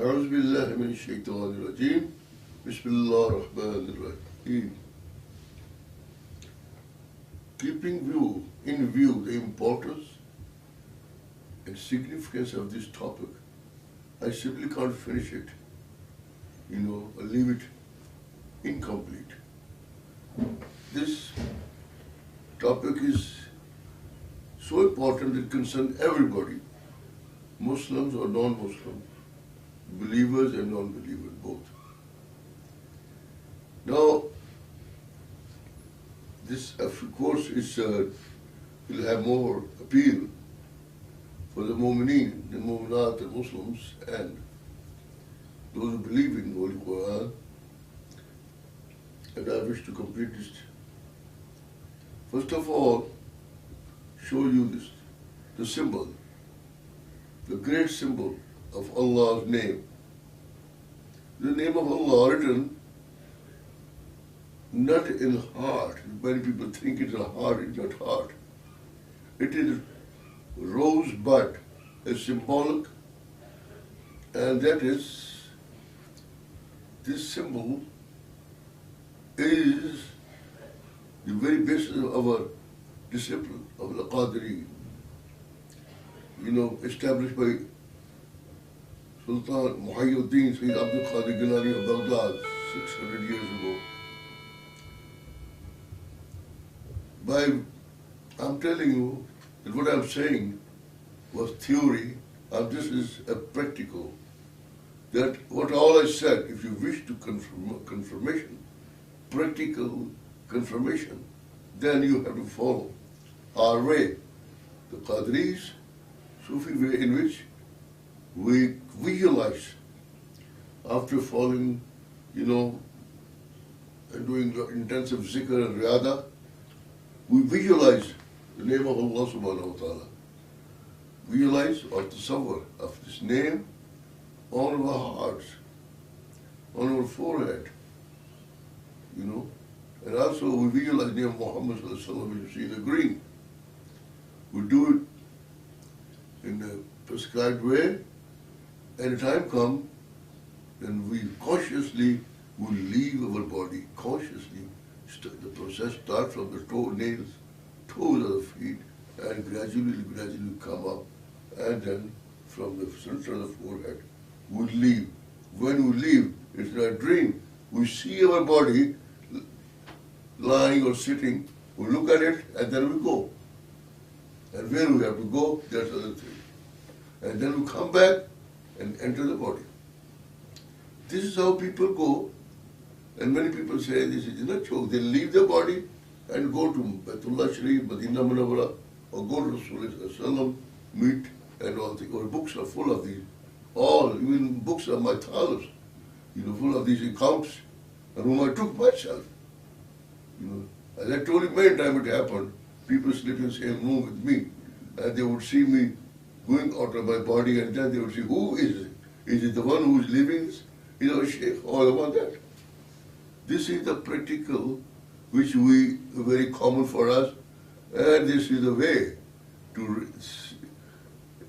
أعوذ بالله من الشيطان الرجيم بسم الله الرحمن الرحيم. Keeping in view the importance and significance of this topic, I simply can't finish it, or leave it incomplete. This topic is so important it concerns everybody, Muslims or non-Muslims, believers and non-believers, both. Now, this, of course, will have more appeal for the mu'mineen, the mu'minat, the Muslims, and those who believe in the Holy Quran. And I wish to complete this. First of all, show you this, the symbol, the great symbol of Allah's name. The name of Allah written not in heart. Many people think it's a heart, it's not heart. It is rosebud, a symbolic, and that is, this symbol is the very basis of our discipline, of Al-Qadri, established by Sultan Muhyuddin, Syed Gillani of Baghdad, 600 years ago. I'm telling you that what I'm saying was theory, and this is a practical. That what all I said, if you wish to confirmation, practical confirmation, then you have to follow our way, the Qadris, Sufi way, in which we visualize after following, and doing intensive zikr and riyada, we visualize the name of Allah subhanahu wa ta'ala. Visualize or tasawwur of this name on our hearts, on our forehead, And also we visualize the name of Muhammad sallallahu alaihi wasallam, you see the green. We do it in a prescribed way, and the time comes, then we cautiously will leave our body, cautiously. The process starts from the toes of the feet, and gradually come up, and then from the center of the forehead, we leave. When we leave, it's not a dream. We see our body lying or sitting, we look at it, and then we go. And where we have to go, that's the other thing. And then we come back and enter the body. This is how people go. And many people say this is not true. They leave the body and go to Baitullah Sharif, Madinah Munawwara, or go to Rasulullah, meet and all things. Or books are full of these. Even books are my thousands, full of these accounts, and whom I took myself. As I told you many times it happened, people sleep in the same room with me, and they would see me going out of my body, and then they would say, who is it? Is it the one who is living? Is it El-Sheikh or the one that? This is the practical, which very common for us, and this is the way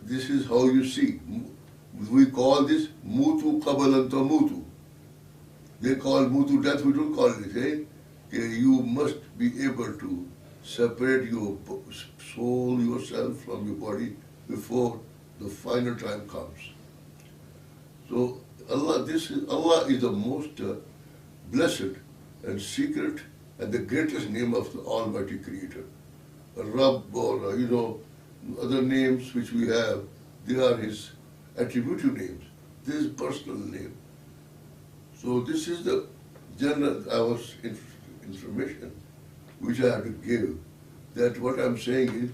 this is how you see. We call this mutu qabla an tamutu. They call mutu death, we don't call it, You must be able to separate your soul, yourself from your body before the final time comes. So Allah is the most blessed and secret and the greatest name of the Almighty Creator. Rabb or, other names which we have, they are His attributive names. This is personal name. So this is the general information which I have to give. That what I'm saying is,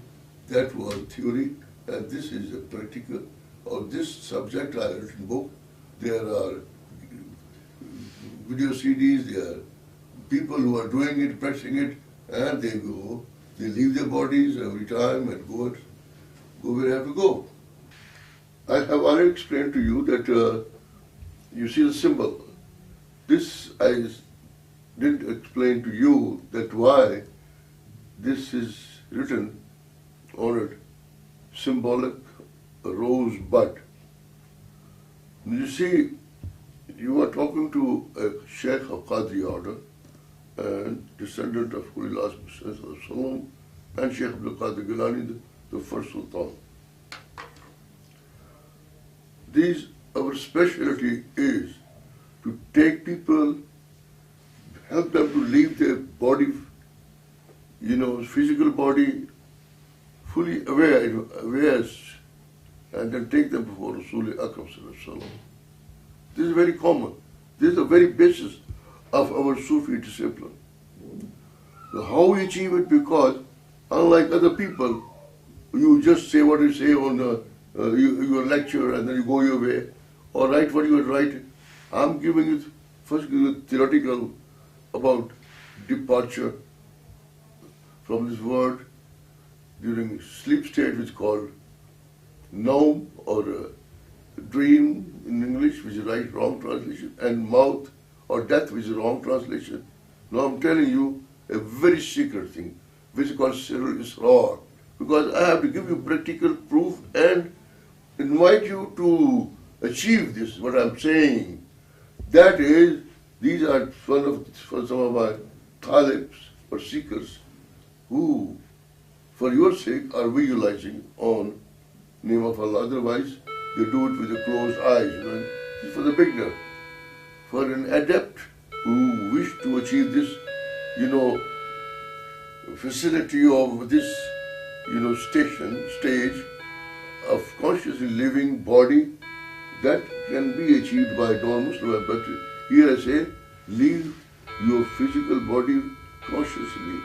that was theory, and this is a practical, or this subject I have written book. There are video CDs, there are people who are doing it, practicing it, and they leave their bodies every time and go where they have to go. I have already explained to you that you see the symbol. This I didn't explain to you that why this is written on it, symbolic rosebud. You see, you are talking to a Sheikh of Qadri order and descendant of Holy Last Prophet and Sheikh Abdul Qadir Gillani, the first Sultan. Our specialty is to take people, help them to leave their body, physical body, fully aware, and then take them before Rasul Akram Sallallahu Alaihi Wasallam. This is very common. This is the very basis of our Sufi discipline. So how we achieve it? Because unlike other people, you just say what you say on your lecture and then you go your way, or write what you write. I'm giving you first theoretical about departure from this world during sleep state, which is called naum or dream in English, which is right, wrong translation, and Maut or death, which is wrong translation. Now I'm telling you a very secret thing, which is called Sirul Israr, because I have to give you practical proof and invite you to achieve this, what I'm saying. That is, these are for some of my talibs or seekers who, for your sake, are visualizing on name of Allah. Otherwise, they do it with the closed eyes. This is for the beginner. For an adept who wish to achieve this, facility of this, stage of consciously living body, that can be achieved by non-Muslim. But here I say, leave your physical body consciously.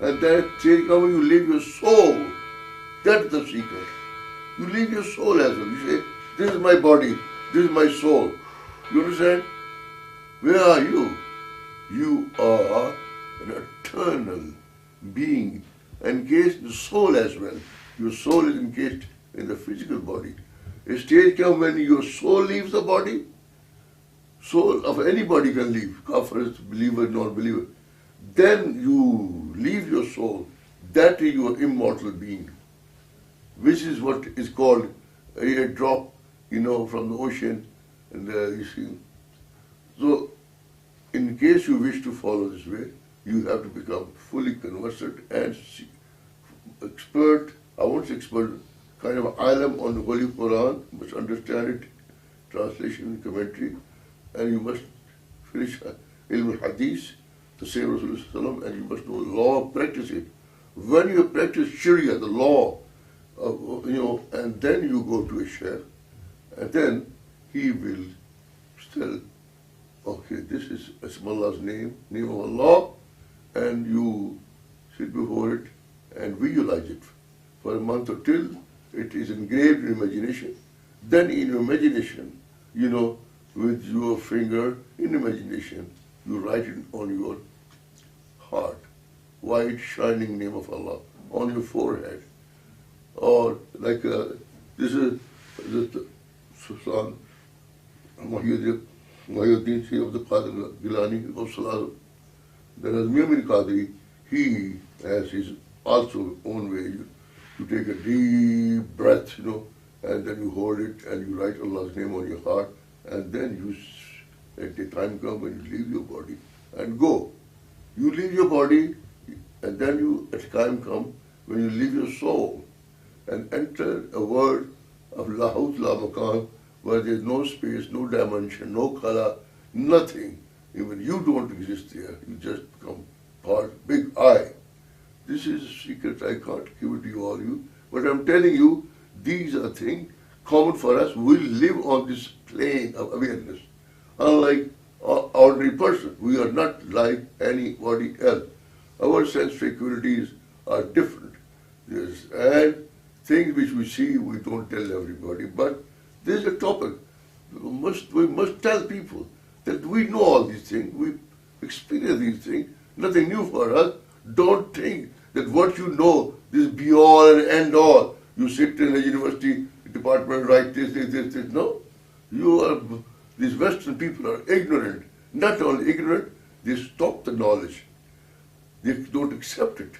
And that saying, when you leave your soul, that's the secret. You leave your soul as well. You say, this is my body, this is my soul. You understand? Where are you? You are an eternal being, encased in the soul as well. Your soul is encased in the physical body. A stage comes when your soul leaves the body. Soul of anybody can leave, kafir, believer, non-believer. Then you leave your soul. That is your immortal being, which is what is called a drop, from the ocean. And you see. So, in case you wish to follow this way, you have to become fully conversant and expert. I won't say expert, kind of alim on the Holy Quran. You must understand it, translation and commentary, and you must finish ilm al-hadith, the same Rasulullah, and you must know law, practice it. When you practice Sharia, the law, and then you go to a sheikh, and then he will tell, okay, this is Allah's name of Allah, and you sit before it and visualize it for a month or till it is engraved in imagination. Then in imagination, with your finger in imagination, you write it on your heart, white shining name of Allah, on your forehead. Or like this is the Sultan Muhyuddin of the Qadir Gillani of Salah. Then as Muhammad Qadri, he has his also own way. You take a deep breath, and then you hold it and you write Allah's name on your heart, and then you, at the time comes when you leave your body and go. You leave your body, and then you, at the time comes when you leave your soul and enter a world of lahut la makan, where there is no space, no dimension, no color, nothing. Even you don't exist there. You just become part, big I. This is a secret. I can't give it to you all. But I'm telling you, these are things common for us. We live on this plane of awareness. Unlike ordinary person, we are not like anybody else. Our sense faculties are different. Yes, and things which we see, we don't tell everybody. But this is a topic. We must tell people that we know all these things. We experience these things. Nothing new for us. Don't think that what you know, this be all and end all. You sit in a university department, write this. No. These Western people are ignorant. Not only ignorant, they stop the knowledge. They don't accept it.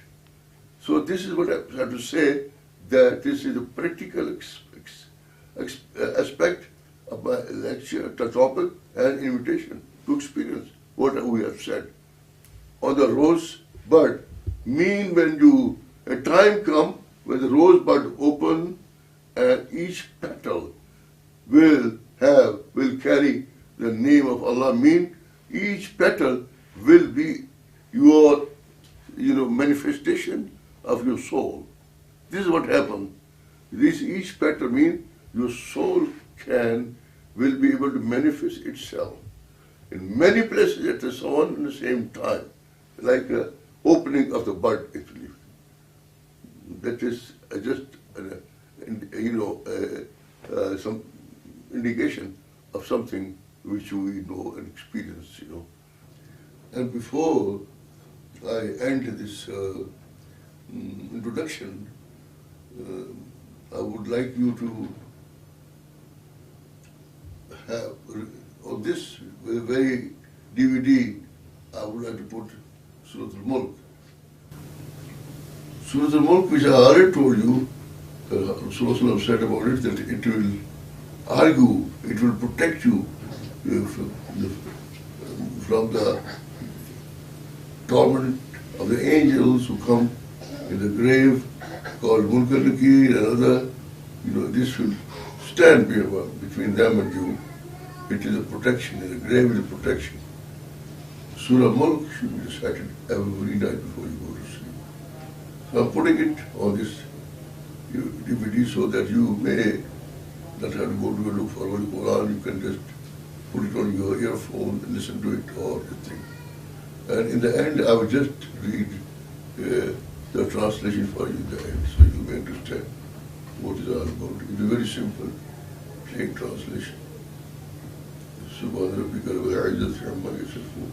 So this is what I have to say, that this is a practical aspect of my lecture, the topic, and invitation to experience what we have said. On the rosebud, mean when a time come when the rosebud open and each petal will carry the name of Allah, mean each petal will be your manifestation of your soul. This is what happened. Each petal means your soul will be able to manifest itself in many places at the same time, like the opening of the bud actually. That is just some indication of something which we know and experience, And before I end this introduction, I would like you to have, on this very DVD, I would like to put Surah Al-Mulk. Surah Al-Mulk, which I already told you, Rasulullah said about it, that it will argue, it will protect you from the torment of the angels who come in the grave, called Munkar Nakir and other, this will stand between them and you. It is a protection, in the grave is a protection. Surah Mulk should be recited every night before you go to sleep. So I'm putting it on this DVD so that you may not have to go to look for Holy Quran. You can just put it on your earphone and listen to it or the thing. And in the end, I will just read the translation for you in the end, so you may understand what is all about. It is a very simple, plain translation. سبحان ربك رب العزة عما يصفون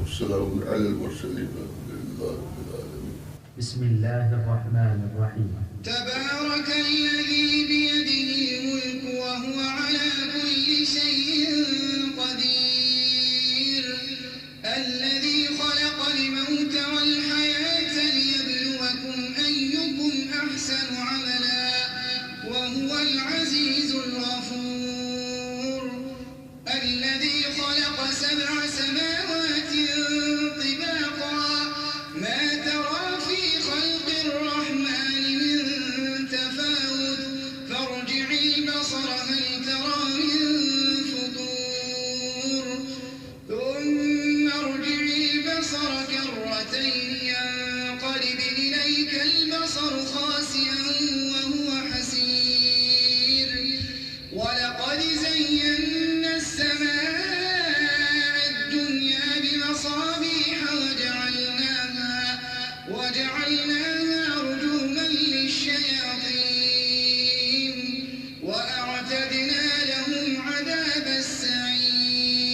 والسلام على المرسلين والحمد لله رب العالمين. بسم الله الرحمن الرحيم. تبارك الذي بيده الملك وهو على كل شيء قدير الذي خلق الموت والحياة ليبلوكم أيكم أحسن عملا وهو العزيز الغفور الذي خلق 7 سماوات طباقا ما ترى في خلق الرحمن من تفاوت فارجع البصر هل ترى من فطور ثم ارجع البصر كرتين ينقلب إليك البصر خاسئا وهو حسير ولقد زينا السماء الدنيا بمصابيح وجعلناها رجوما للشياطين وأعتدنا لهم عذاب السعير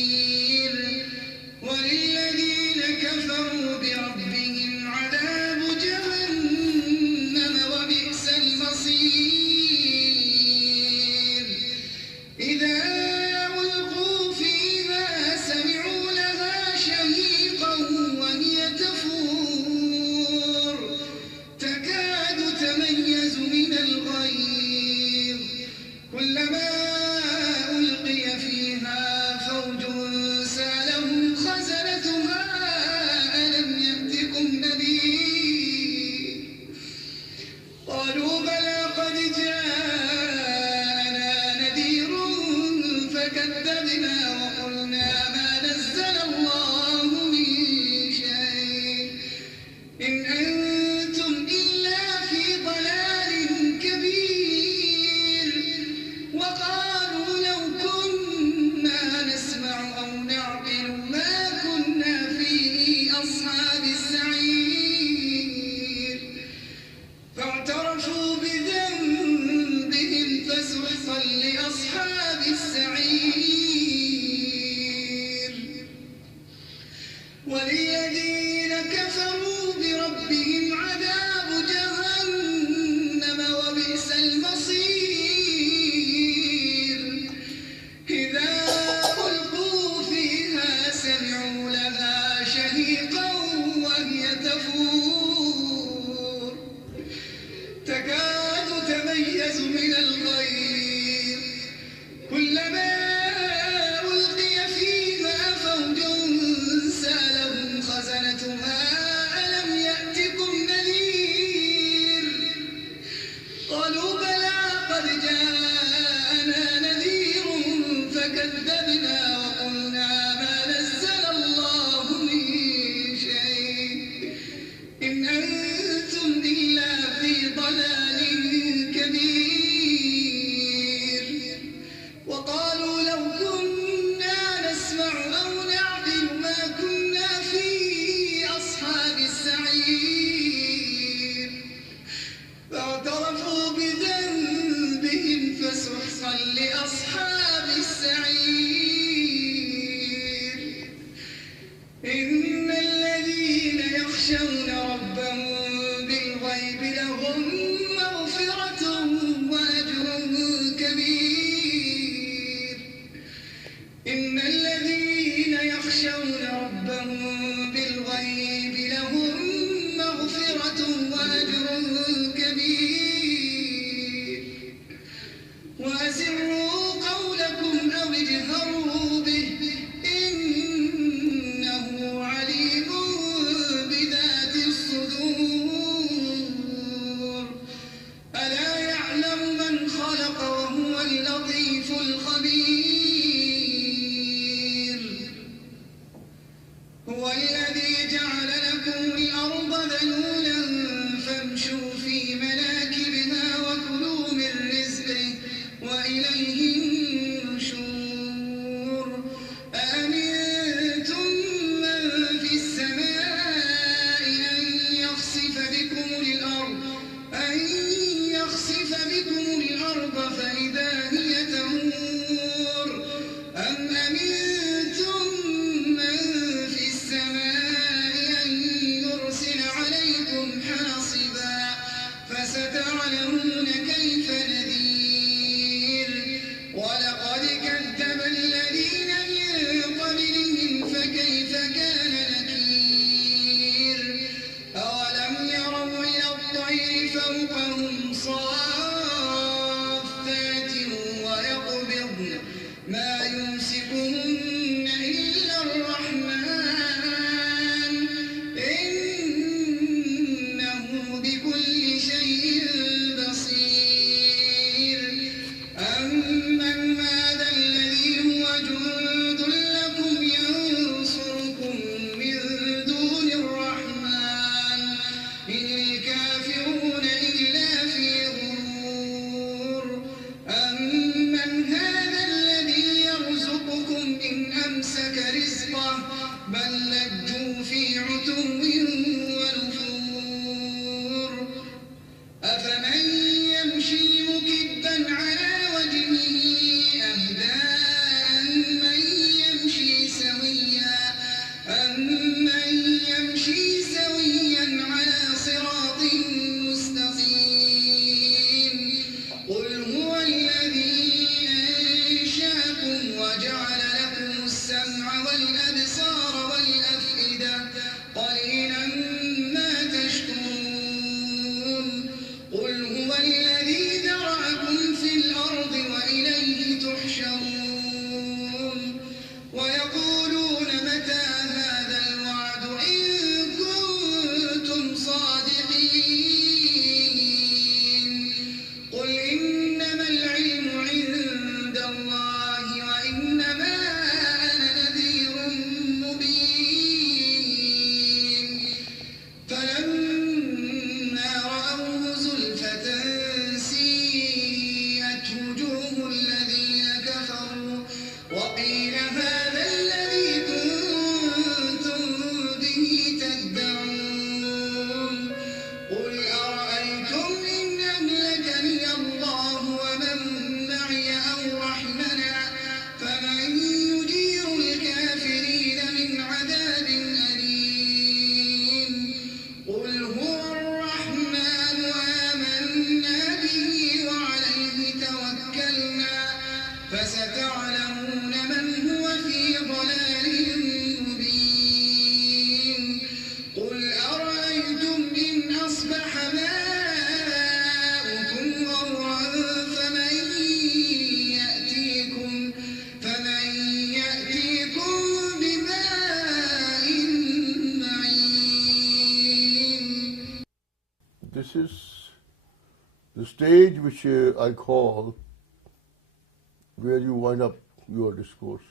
وللذين كفروا بربهم عذاب جهنم وبئس المصير إذا ألقوا فيها سمعوا لها شهيقا وهي تفور تكاد تميز من الغيظ كلما ألقي فيها فوج سألهم خزنتها ألم يأتكم نذير قالوا بلى قد جاءنا نذير فكذبنا وقلنا ما نزل الله من شيء إن أنتم إلا في ضلال كبير وقالوا لو كنا نسمع أو نعقل ما كنا في أصحاب السعير فاعترفوا بذنبهم فسحقا لأصحاب السعير وللذين كفروا بربهم عذاب جهنم وبئس المصير إذا ألقوا فيها سمعوا لها شهيقا وهي تفور تكاد تميز من الغيظ كلما يخشون ربهم بالغيب لهم مغفرة وأجر كبير. إن الذين يخشون ربهم بالغيب لهم مغفرة وأجر كبير. وأسروا قولكم أو اجهروا به إنه عليم بذات الصدور. ألا يعلم من خلق وهو اللطيف الخبير. هو الذي جعل لكم الأرض ذلولا فامشوا في مناكبها وكلوا من رزقه وإليه النشور. أأمنتم من في السماء أن يخسف بكم الأرض فإذا هي تمور. أم أمنتم من في السماء أن يرسل عليكم حاصبا فستعلمون كيف نذير. ولقد كذب الذين من قبلهم فكيف كان نكير. أولم يروا إلى الطير فوقهم صافات ويقبضن ما يمسكهن إلا الرحمن إنه بكل شيء بصير. أمن هذا الذي هو جند لكم ينصركم من دون الرحمن إن الكافرون إلا في غرور. أمن هذا الذي يرزقكم إن أمسك رزقه بل لجوا في عتو ونفور. أفمن يمشي مكبا على وجهه أهدى أمن يمشي سويا على صراط مستقيم. قل هو الذي أنشأكم وجعل لكم السمع والأبصار والأفئدة قليلا ما تشكرون. قل هو الذي ذرأكم في الأرض وإليه تحشرون. ويقولون متى هذا الوعد إن كنتم صادقين. قل إنما العلم عند الله وإنما أنا نذير مبين. فلما رأوه زلفة سيئت وجوه الذين كفروا وقيل هذا الذي كنتم به تدعون. قل أرأيتم إن أهلكني الله ومن معي أو رحمنا فمن يجير الكافرين من عذاب أليم. قل هو الرحمن آمنا به وعليه توكلنا فستعلمون من هو في ضلال مبين. قل أرأيتم إن أصبح ماؤكم غورا فمن يأتيكم بماء معين. This is the stage which I call where you wind up your discourse.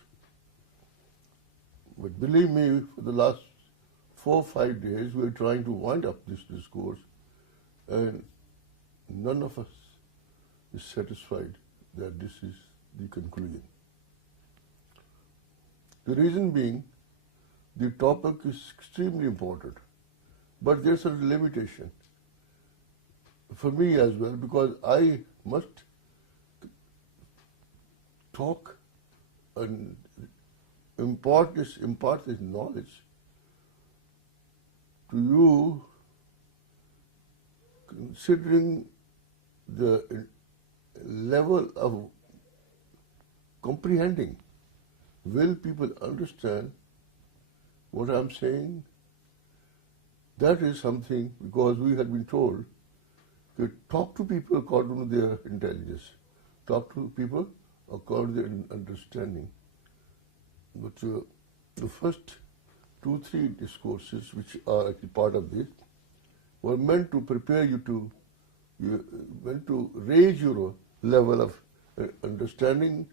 But believe me, for the last 4 or 5 days, we're trying to wind up this discourse, and none of us is satisfied that this is the conclusion. The reason being, the topic is extremely important, but there's a limitation for me as well, because I must talk and impart this knowledge to you, considering the level of comprehending, will people understand what I'm saying? That is something, because we had been told to talk to people according to their intelligence, talk to people according to their understanding. But the first 2-3 discourses, which are actually part of this, were meant to prepare you to, meant to raise your level of understanding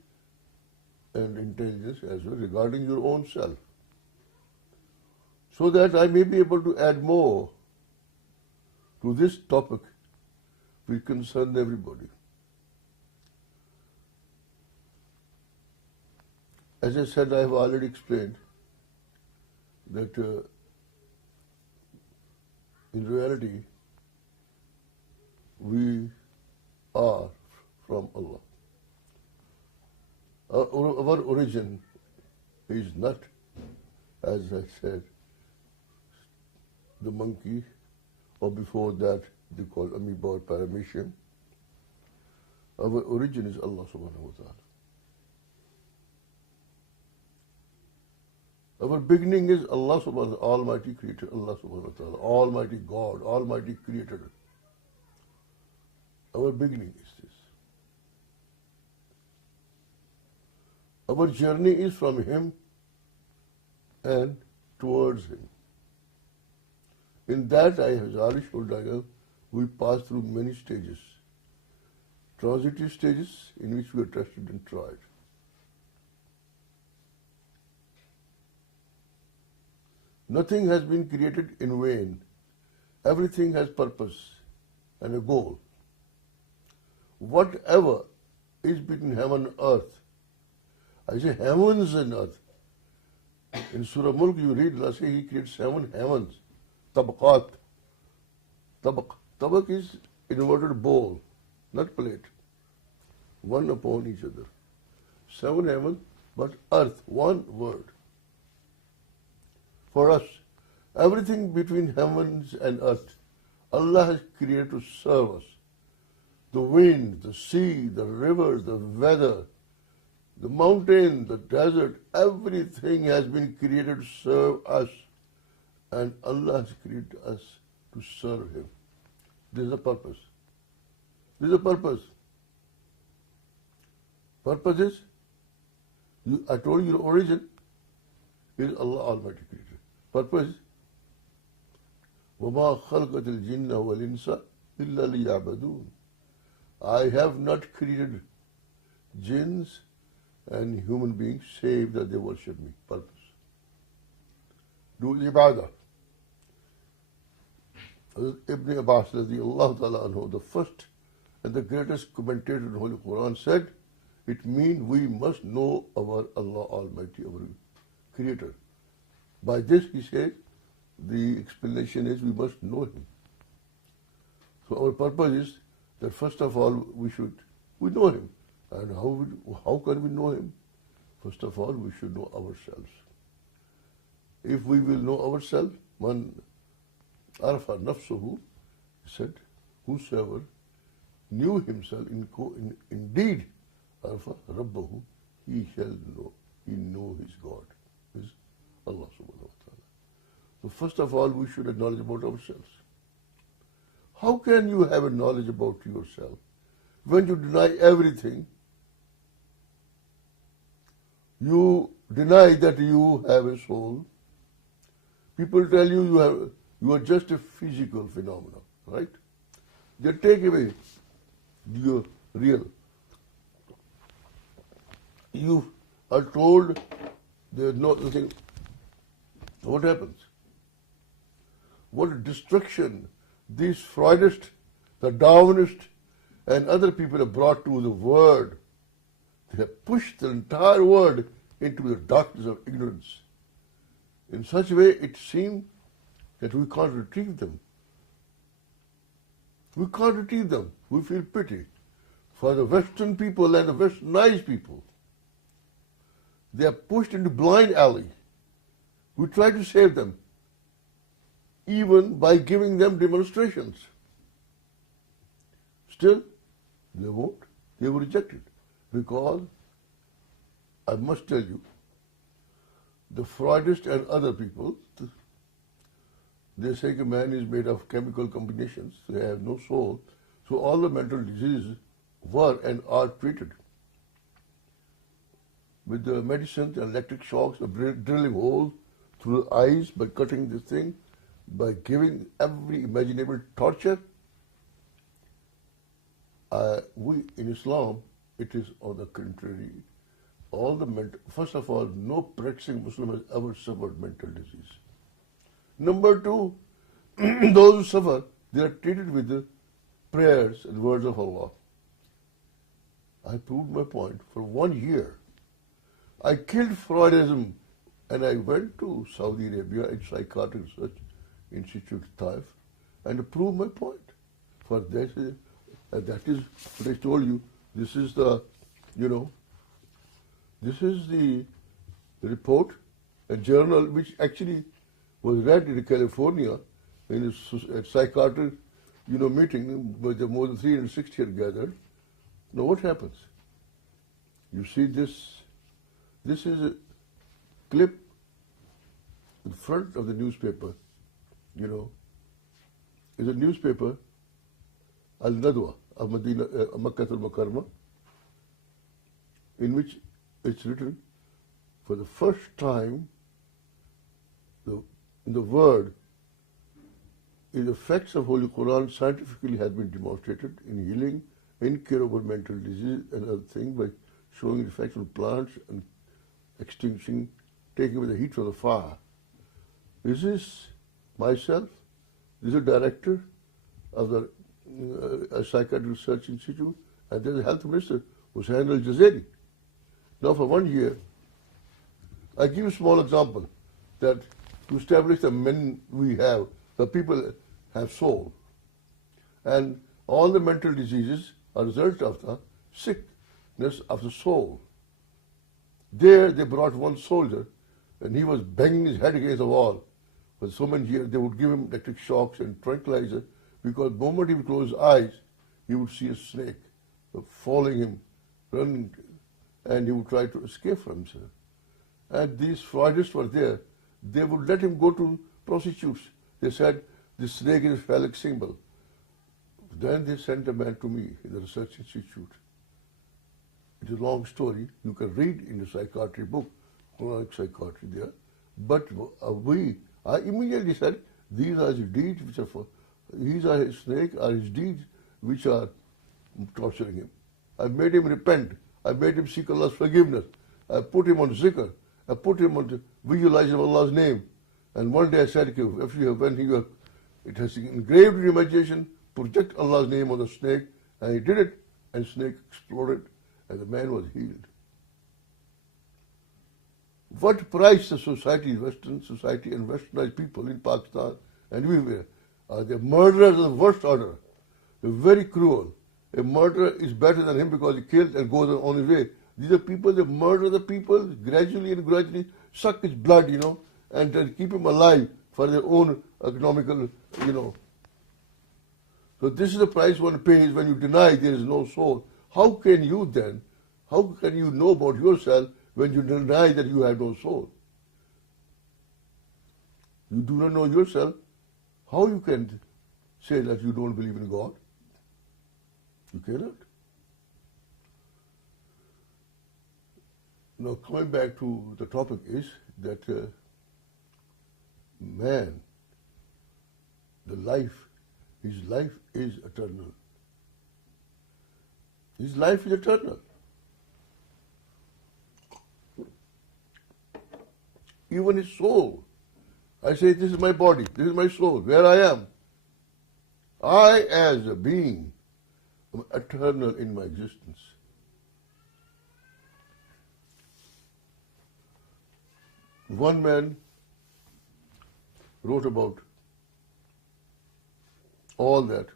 and intelligence as well regarding your own self, so that I may be able to add more to this topic which concerns everybody. As I said, I have already explained that in reality we are from Allah. Our origin is not, as I said, the monkey, or before that they call amoeba or paramecium. Our origin is Allah subhanahu wa ta'ala. Our beginning is Allah subhanahu wa ta'ala, Almighty Creator, Allah subhanahu wa ta'ala, Almighty God, Almighty Creator. Our beginning is this. Our journey is from Him and towards Him. In that, as I showed, we pass through many stages. Transitive stages in which we are tested and tried. Nothing has been created in vain. Everything has purpose and a goal. Whatever is between heaven and earth, I say heavens and earth. In Surah Mulk you read, Allah say He creates 7 heavens. Tabaqat. Tabaq is inverted bowl, not plate. One upon each other. 7 heavens, but earth, one word. For us, everything between heavens and earth, Allah has created to serve us. The wind, the sea, the river, the weather, the mountain, the desert, everything has been created to serve us. And Allah has created us to serve Him. This is a purpose. This is a purpose. Purpose is, I told you, your origin is Allah Almighty Creator. Purpose is, وَمَا خَلْقَتِ الْجِنَّ وَالْإِنسَ إِلَّا لِيَعْبَدُونَ. I have not created jinns and human beings save that they worship me. Purpose. Do ibadah. Ibn Abbas radiallahu ta'ala anhu, the first and the greatest commentator in the Holy Quran, said, it means we must know our Allah Almighty, our Creator. By this, he said, the explanation is we must know Him. So our purpose is that first of all we know Him. And how can we know Him? First of all, we should know ourselves. If we will know ourselves, man arafa nafsuhu, he said, whosoever knew himself, indeed, arafa rabbahu, he shall know, his God, is Allah subhanahu wa ta'ala. So first of all, we should acknowledge about ourselves. How can you have a knowledge about yourself when you deny everything? You deny that you have a soul. People tell you you are just a physical phenomenon, right? They take away your real. You are told there is nothing. What happens? What destruction these Freudists, the Darwinists, and other people have brought to the world. They have pushed the entire world into the darkness of ignorance. In such a way, it seems that we can't retrieve them. We can't retrieve them. We feel pity for the Western people and the Westernized people. They are pushed into blind alley. We try to save them. even by giving them demonstrations. Still, they won't. They will reject it. Because, I must tell you, the Freudists and other people, they say a man is made of chemical combinations, they have no soul, so all the mental diseases were and are treated with the medicines and electric shocks, drilling holes through the eyes by cutting this thing, by giving every imaginable torture. We in Islam, it is on the contrary. First of all, no practicing Muslim has ever suffered mental disease. Number two, those who suffer, they are treated with the prayers and words of Allah. I proved my point for 1 year. I killed Freudism and I went to Saudi Arabia at Psychiatric Research Institute, Taif, and proved my point. For that is what I told you. This is the, this is the report, a journal which actually was read in California in a psychiatric, meeting where the more than 360 are gathered. Now what happens? You see this is a clip in front of the newspaper, It's a newspaper, Al-Nadwa of Makkah al-Mukarramah, in which it's written, for the first time, the word, the effects of Holy Quran scientifically has been demonstrated in healing incurable mental disease and other things by showing the effects on plants and extinguishing, taking away the heat from the fire. This is myself, this is a director of the Psychiatric Research Institute, and there's a health minister, Hussain al-Jazairi. Now for 1 year, I give you a small example that to establish the men we have, the people have soul. And all the mental diseases are a result of the sickness of the soul. There they brought one soldier and he was banging his head against the wall. For so many years they would give him electric shocks and tranquilizer because the moment he would close his eyes, he would see a snake following him, running, and he would try to escape from himself. And these Freudists were there. They would let him go to prostitutes. They said, this snake is a phallic symbol. Then they sent a man to me in the research institute. It's a long story. You can read in the psychiatry book, Quranic psychiatry there. But I immediately said, these are his deeds which are these are his snake, are his deeds which are torturing him. I made him repent. I made him seek Allah's forgiveness. I put him on zikr. I put him on the visualizing of Allah's name. And one day I said, it has engraved in your imagination, project Allah's name on the snake, and he did it, and the snake exploded, and the man was healed. What price the society, Western society and westernized people in Pakistan and everywhere are they murderers of the worst order. They're very cruel. A murderer is better than him because he killed and goes on his way. These are people, they murder the people gradually and gradually, suck his blood, and then keep him alive for their own economical, So this is the price one pays when you deny there is no soul. How can you know about yourself when you deny that you have no soul? You do not know yourself. How you can say that you don't believe in God? You cannot. Now coming back to the topic is that man, his life is eternal. His life is eternal. Even his soul. I say, this is my body, this is my soul, where I am. I, as a being, am eternal in my existence. One man wrote about all that.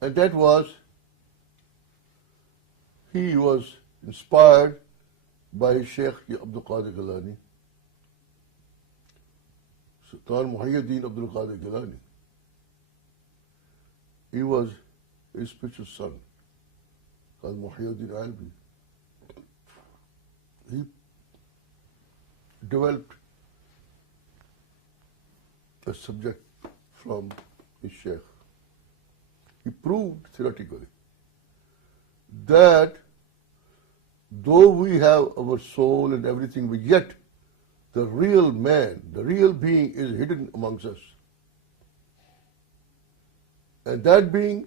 And that was, he was inspired by Sheikh Abdul Qadir Gillani. Sultan Muhyuddin Abdul Qadir Gillani. He was his spiritual son, called Muhyuddin Albi. He developed a subject from his Sheikh. He proved theoretically that though we have our soul and everything, but yet the real man, the real being is hidden amongst us. And that being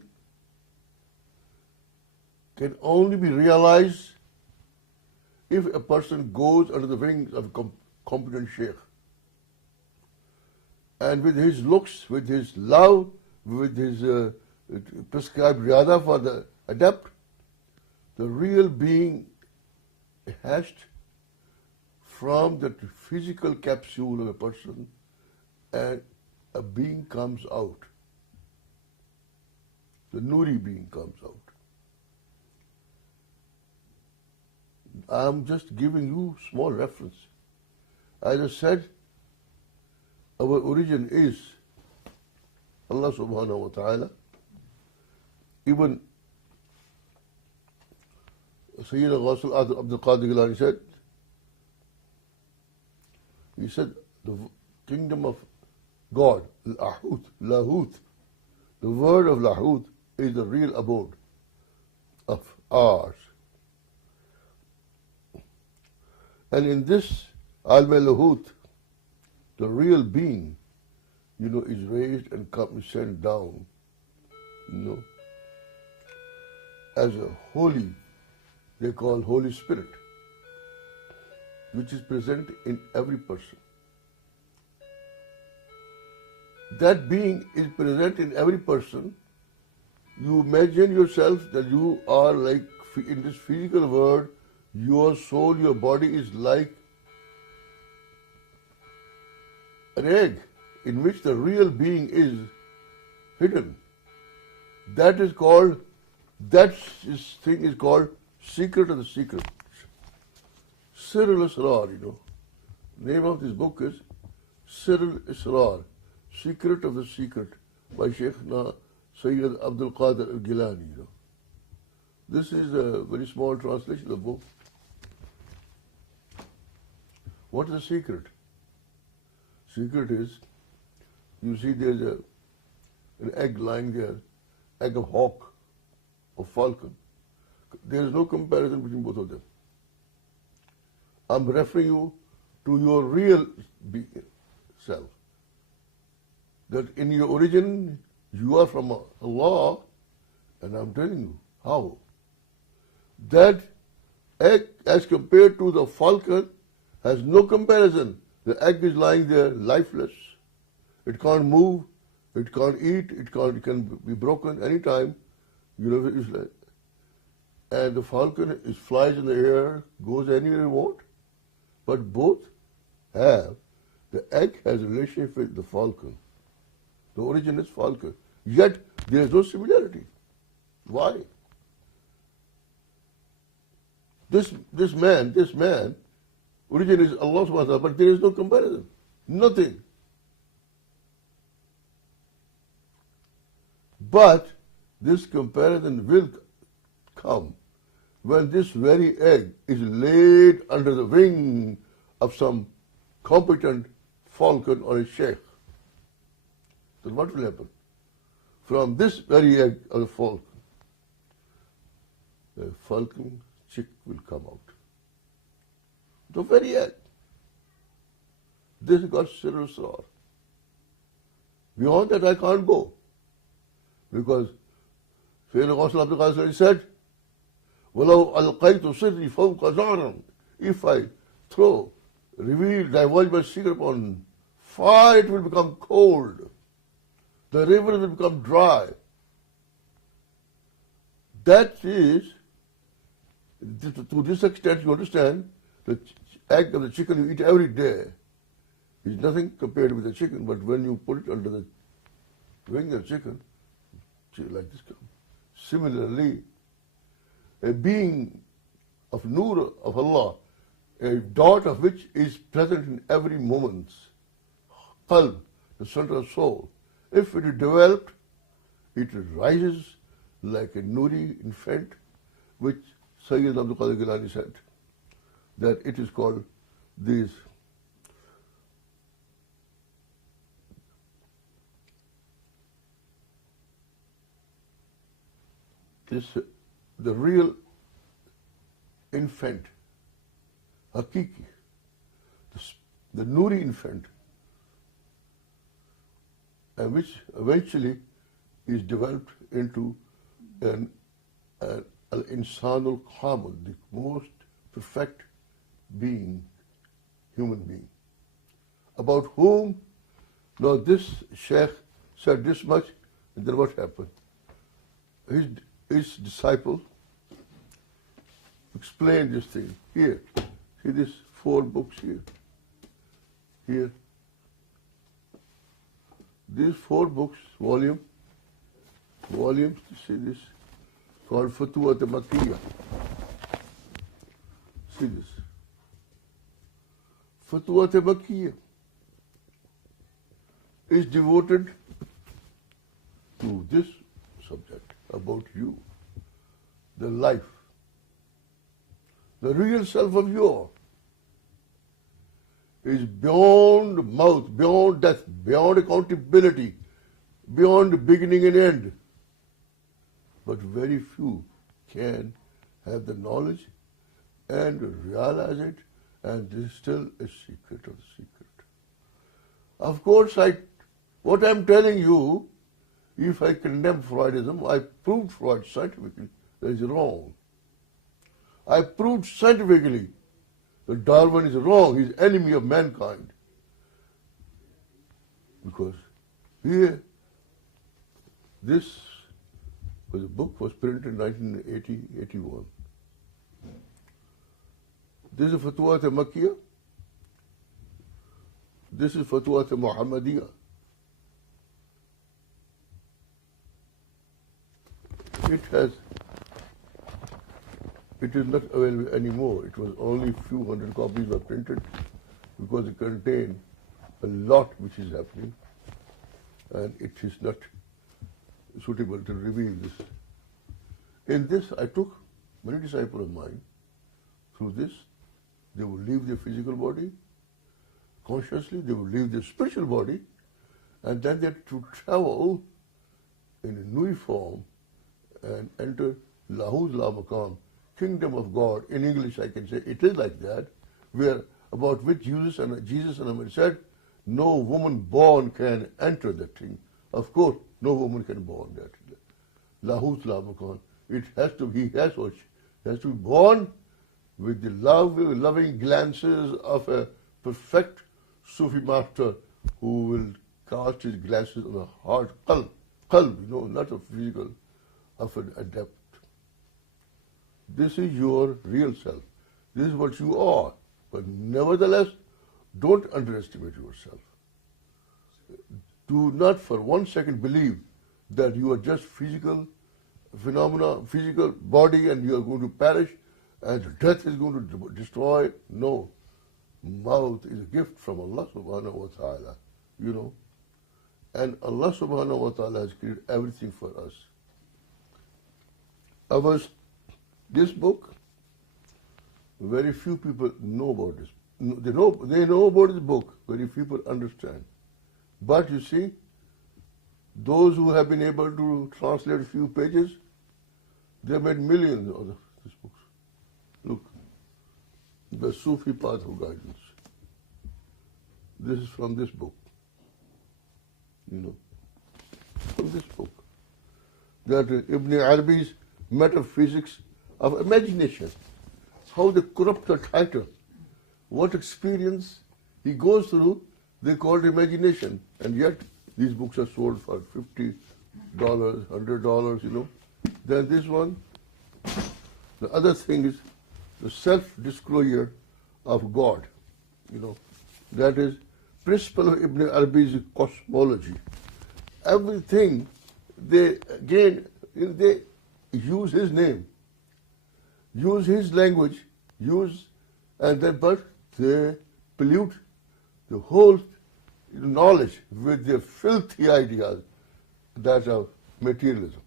can only be realized if a person goes under the wings of a competent Sheikh. And with his looks, with his love, with his prescribed riyada for the adept, the real being hatched from the physical capsule of a person, and a being comes out. The Nuri being comes out. I'm just giving you small reference. As I said, our origin is Allah subhanahu wa ta'ala. Even Syed Abdul Qadir Gillani said, he said, the kingdom of God, Lahut, the word of Lahut is the real abode of ours. And in this Al-Lahut, the real being, is raised and sent down, as a holy, they call Holy Spirit, which is present in every person. That being is present in every person. You imagine yourself that you are like, in this physical world, your soul, your body is like an egg in which the real being is hidden. That thing is called secret of the secret. Sir al-Israr, name of this book is Sir al-Israr, Secret of the Secret, by Sheikhna Syed Abdul Qadir Gillani. This is a very small translation of the book. What is the secret? Secret is, you see there's an egg lying there, egg of hawk, of falcon. There is no comparison between both of them. I'm referring you to your real self. That in your origin, you are from Allah, and I'm telling you how. That egg, as compared to the falcon, has no comparison. The egg is lying there lifeless. It can't move, it can't eat, it can be broken anytime. It's like, and the falcon flies in the air, goes anywhere it wants. But both have, the egg has a relationship with the falcon. The origin is falcon. Yet there is no similarity. Why? This man, origin is Allah subhanahu wa ta'ala, but there is no comparison. Nothing. But this comparison will come when this very egg is laid under the wing of some competent falcon or a sheikh. Then what will happen? From this very egg of the falcon, a falcon chick will come out. The very egg. This is called Sir al-Israr. Beyond that I can't go. Because Sayyid Abdul Qadir said, وَلَوْ أَلْقَيْتُ سِرِّي فَوْقَ نَارٍ. If I divulge my secret upon fire, it will become cold. The river will become dry. That is, to this extent you understand, the egg of the chicken you eat every day is nothing compared with the chicken, but when you put it under the wing of the chicken, like this comes. Similarly, a being of Nur of Allah, a dot of which is present in every moment, qalb, the center of soul. If it is developed, it rises like a nuri infant, which Syed Abdul Qadir Gillani said, that it is called this the real infant, hakiki, the nuri infant, and which eventually is developed into an al-insanul kamil, the most perfect being, human being, about whom, now this Sheikh said this much, and then what happened? His disciple explained this thing. Here, see these 4 books here. Here. These 4 books, volumes, you see this, called Futuhat Makkiyah. See this. Futuhat Makkiyah is devoted to this subject, about you, the life, the real self of you is beyond Maut, beyond death, beyond accountability, beyond beginning and end. But very few can have the knowledge and realize it, and this is still a secret of the secret. Of course, what I'm telling you, if I condemn Freudism, I proved Freud scientifically that is wrong. I proved scientifically that Darwin is wrong, he's enemy of mankind. Because here, this book was printed in 1980-81. This is Futuhat Makkiyah. This is Futuhat Muhammadiyah. It is not available anymore. It was only few hundred copies were printed because it contained a lot which is happening, and it is not suitable to reveal this. In this, I took many disciples of mine. Through this, they would leave their physical body consciously, they would leave their spiritual body, and then they had to travel in a new form and enter Lahuz La Maqam, kingdom of God. In English, I can say it is like that, where about which Jesus and Muhammad said, no woman born can enter that thing. Of course, no woman can born that. Lahuz La Maqam. It has to be, he has to be born with the loving glances of a perfect Sufi master who will cast his glances on a heart, qalb, not a physical, of an adept. This is your real self. This is what you are. But nevertheless, don't underestimate yourself. Do not for 1 second believe that you are just physical phenomena, physical body, and you are going to perish and death is going to destroy. No. Maut is a gift from Allah subhanahu wa ta'ala, And Allah subhanahu wa ta'ala has created everything for us. This book, very few people know about this. They know about this book, very few people understand. But you see, those who have been able to translate a few pages, they have made millions of these books. Look, the Sufi path of guidance. This is from this book. From this book. That Ibn Arabi's metaphysics of imagination. How they corrupt the title. What experience he goes through, they call it imagination. And yet, these books are sold for $50, $100, Then this one, the other thing is the self-disclosure of God, That is principle of Ibn Arabi's cosmology. Everything, they use his name, use his language, but they pollute the whole knowledge with their filthy ideas that are materialism.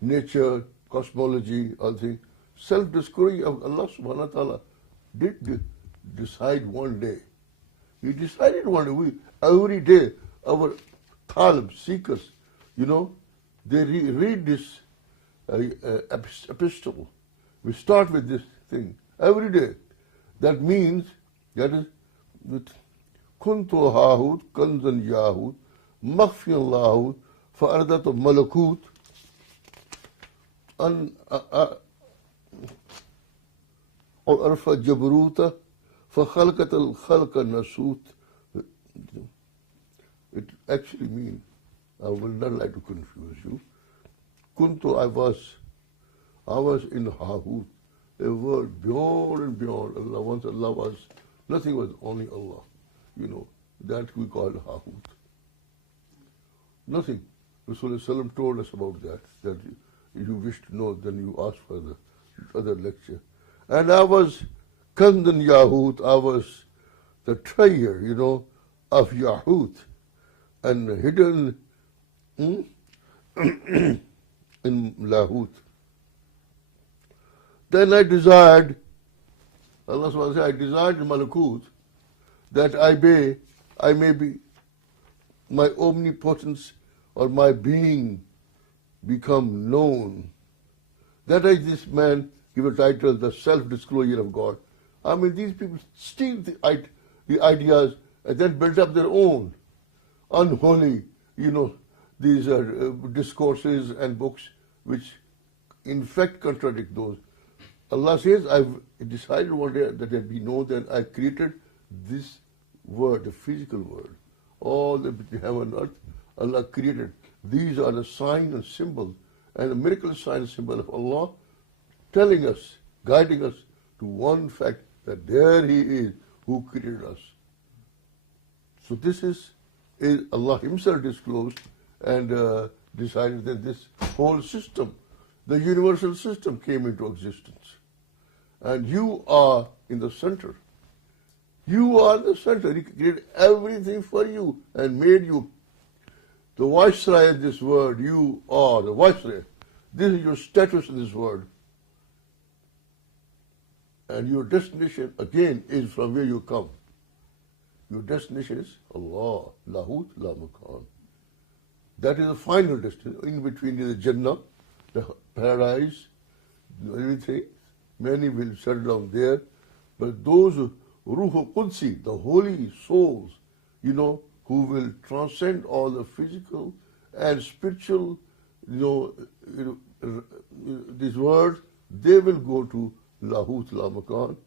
Nature, cosmology, all things. Self-discovery of Allah subhanahu wa ta'ala did decide one day. He decided one day. Every day, our talib, seekers, they read this epistle. We start with this thing every day. That means, that is, Kuntu hahut, kanzan yahut, makhfiyan lahut, fa'ardat malakut, arfa jabruta, fakhalkat al-khalqa nasut. It actually means, I will not like to confuse you. Kuntu, I was in hahut, a world beyond and beyond Allah. Once Allah was, nothing was, only Allah. That we call hahut. Nothing. Rasulullah told us about that if you wish to know, then you ask for the other lecture. And I was Kandan Yahut, I was the treasure, of Yahut, and hidden in Lahut. Then I desired, Allah subhanahu wa ta'ala, I desired Malakut, that I may be, my omnipotence or my being become known. That is this man give a title, the self-disclosure of God. I mean, these people steal the ideas and then build up their own unholy, these are discourses and books which in fact contradict those. Allah says, I've decided one day that it be known that I created this word, the physical word. All the heaven and earth, Allah created. These are the sign and symbols, and the miracle sign and symbol of Allah telling us, guiding us to one fact, that there He is who created us. So this is Allah Himself disclosed and decided that this whole system, the universal system, came into existence. And you are in the center. You are the center. He created everything for you and made you the viceroy of this world. You are the viceroy. This is your status in this world. And your destination, again, is from where you come. Your destination is Allah, Lahut La Makan. That is the final destination. In between is the Jannah, the paradise, everything. Many will settle down there. But those Ruh Qudsi, the holy souls, who will transcend all the physical and spiritual, these words, they will go to Lahut La Makan,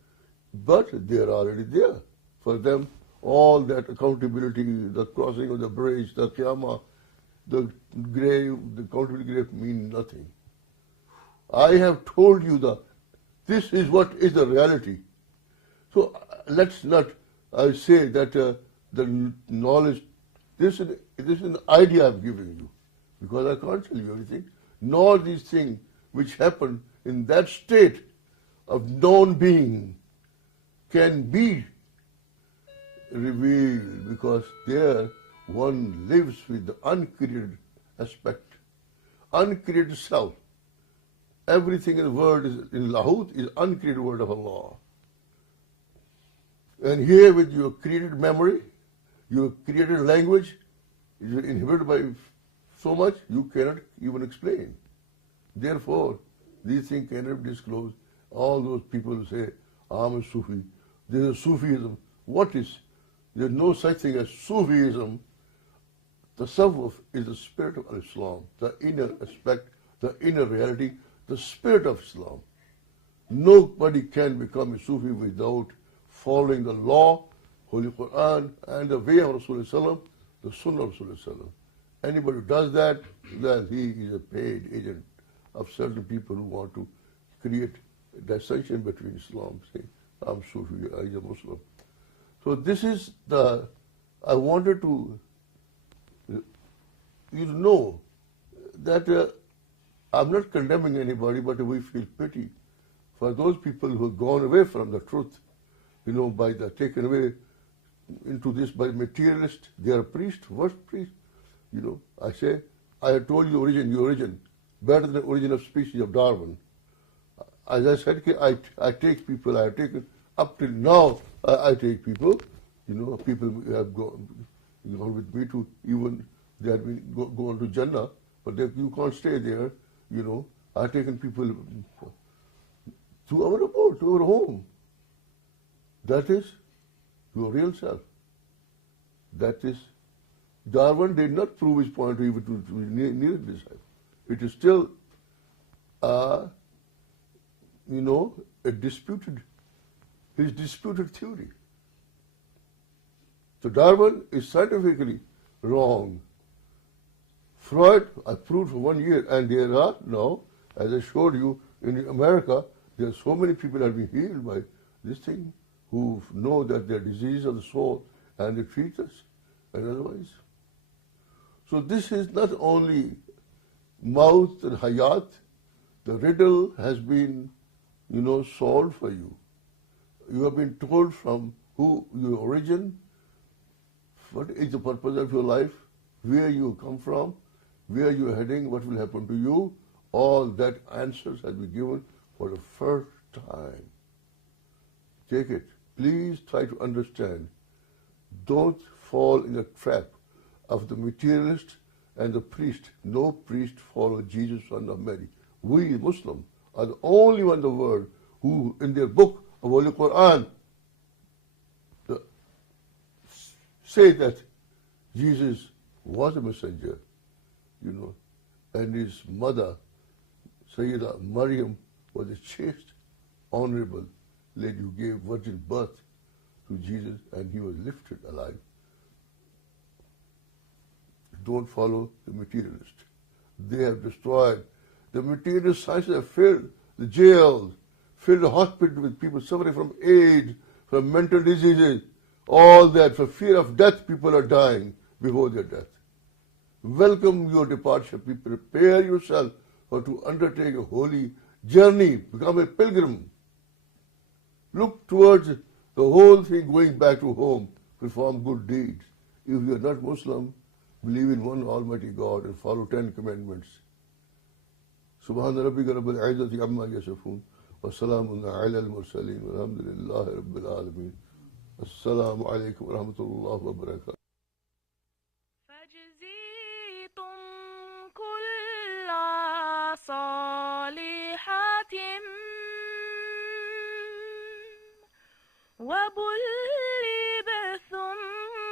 but they are already there. For them, all that accountability, the crossing of the bridge, the Qiyamah, the grave, the accountability grave mean nothing. I have told you this is what is the reality. So let's not say that the knowledge, this is an idea I'm giving you, because I can't tell you everything, nor these things which happen in that state of non-being can be revealed, because there one lives with the uncreated aspect, uncreated self. Everything in the world is in Lahut is uncreated word of Allah. And here with your created memory, your created language is inhibited by so much you cannot even explain. Therefore, these things cannot be disclosed. All those people who say, I'm a Sufi, there is Sufism. What is? There is no such thing as Sufism. The Tasawwuf is the spirit of Islam, the inner aspect, the inner reality, the spirit of Islam. Nobody can become a Sufi without following the law, Holy Quran, and the way of Rasulullah, the Sunnah of Rasulullah. Anybody who does that, then he is a paid agent of certain people who want to create dissension between Islam, saying, I'm Sufi, I'm a Muslim. So this is I wanted to know that I'm not condemning anybody, but we feel pity for those people who have gone away from the truth, by the taken away into this by materialists. They are priests. What priest? I say, I have told you your origin, better than the origin of species of Darwin. As I said, I take people, I have taken, up till now, I take people, people have gone with me to even, they have been gone to Jannah, but you can't stay there, I've taken people to our abode, to our home. That is your real self. That is, Darwin did not prove his point even to near this. It is still, a disputed theory. So Darwin is scientifically wrong. Freud, I proved for 1 year, and there are now, as I showed you, in America, there are so many people that have been healed by this thing, who know that they're disease of the soul, and they treat us, and otherwise. So this is not only Maut and Hayat, the riddle has been, solved for you. You have been told from who your origin, what is the purpose of your life, where you come from, where you are heading, what will happen to you. All that answers has been given for the first time. Take it. Please try to understand. Don't fall in the trap of the materialist and the priest. No priest followed Jesus, son of Mary. We Muslims are the only one in the world who, in their book of Holy Quran, say that Jesus was a messenger, and his mother, Sayyidah Maryam, was a chaste, honorable lady who gave virgin birth to Jesus, and he was lifted alive. Don't follow the materialist. They have destroyed. The materialist sciences have filled the jails, filled the hospital with people suffering from AIDS, from mental diseases, all that. For fear of death, people are dying before their death. Welcome your departure. Prepare yourself for to undertake a holy journey, become a pilgrim. Look towards the whole thing going back to home, perform good deeds. If you are not Muslim, believe in one Almighty God and follow 10 commandments. Subhana rabbika rabbil izzati amma yasifun wa salamun ala al-mursaleen walhamdulillahi rabbil alameen. Assalamu alaikum wa rahmatullahi wa barakatuh. فجزيتم كل صالحات وبلبثم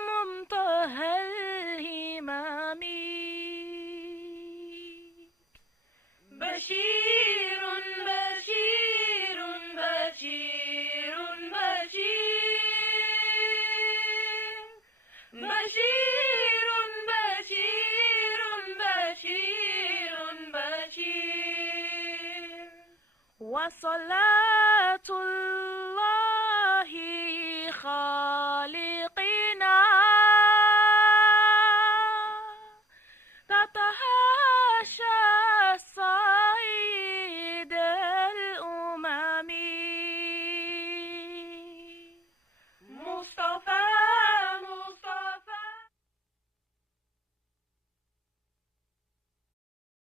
منتهى الهمام بشير بشير بشير بشير بشير بشير بشير بشير وصلاة